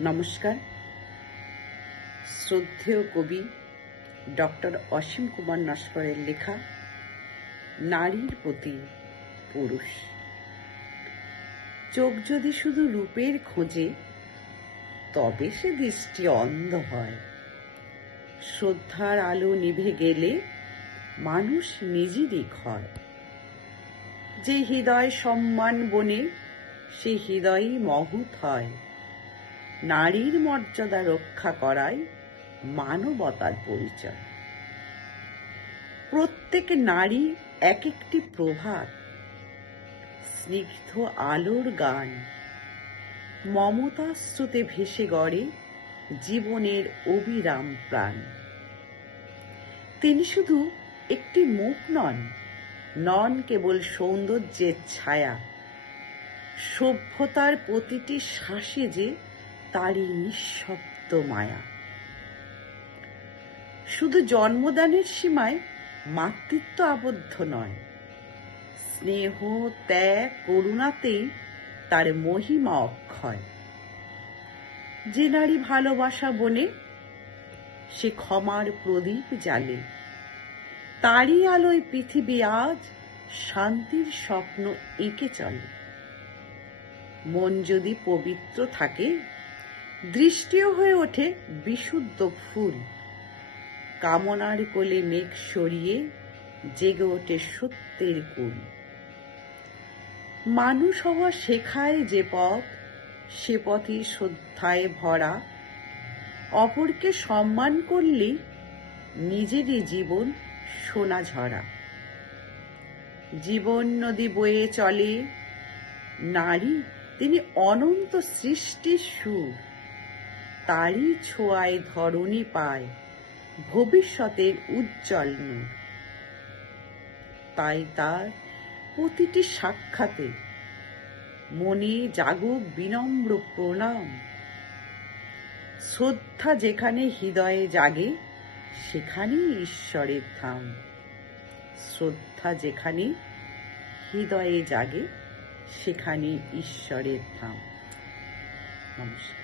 নমস্কার। শ্রদ্ধেয় কবি ডক্টর অসীম কুমার নস্করের লেখা নারীর প্রতি পুরুষ। চোখ যদি শুধু রূপের খোঁজে, তবে সে দৃষ্টি অন্ধ হয়। শ্রদ্ধার আলো নিভে গেলে মানুষ নিজেরই ক্ষয়। যে হৃদয় সম্মান বনে, সে হৃদয়ই মহৎ হয়। নারীর মর্যাদা রক্ষা করাই মানবতার পরিচয়। প্রত্যেক নারী এক একটি প্রভাত, স্নিগ্ধ আলোর গান। মমতার স্রোতে ভেসে গড়ে জীবনের অবিরাম প্রাণ। তিনি শুধু একটি মুখ নন কেবল সৌন্দর্যের ছায়া। সভ্যতার প্রতিটি শ্বাসে যে তারই নিঃশব্দ মায়া। শুধু জন্মদানের সীমায় মাতৃত্ব আবদ্ধ নয়, স্নেহ, ত্যাগ, করুণাতেই তার মহিমা অক্ষয়। যে নারী ভালোবাসা বনে, সে ক্ষমার প্রদীপ জ্বালে। তারই আলোয় পৃথিবী আজ শান্তির স্বপ্ন এঁকে চলে। মন যদি পবিত্র থাকে, দৃষ্টিও হয়ে ওঠে বিশুদ্ধ ফুল। কামনার কোলে মেঘ সরিয়ে জেগে ওঠে সত্যের কুল। মানুষ হওয়া শেখায় যে পথ, সে পথই শ্রদ্ধায় ভরা। অপরকে সম্মান করলেই নিজেরই জীবন সোনা ঝরা। জীবন নদী বয়ে চলে, নারী তিনি অনন্ত সৃষ্টির সুর। তারই ছোঁয়ায় ধরণী পায় ভবিষ্যতের উজ্জ্বল নূর। তাই তার প্রতিটি সাক্ষাতে মনে জাগুক বিনম্র প্রণাম। শ্রদ্ধা যেখানে হৃদয়ে জাগে, সেখানেই ঈশ্বরের ধাম। শ্রদ্ধা যেখানে হৃদয়ে জাগে, সেখানেই ঈশ্বরের ধাম। নমস্কার।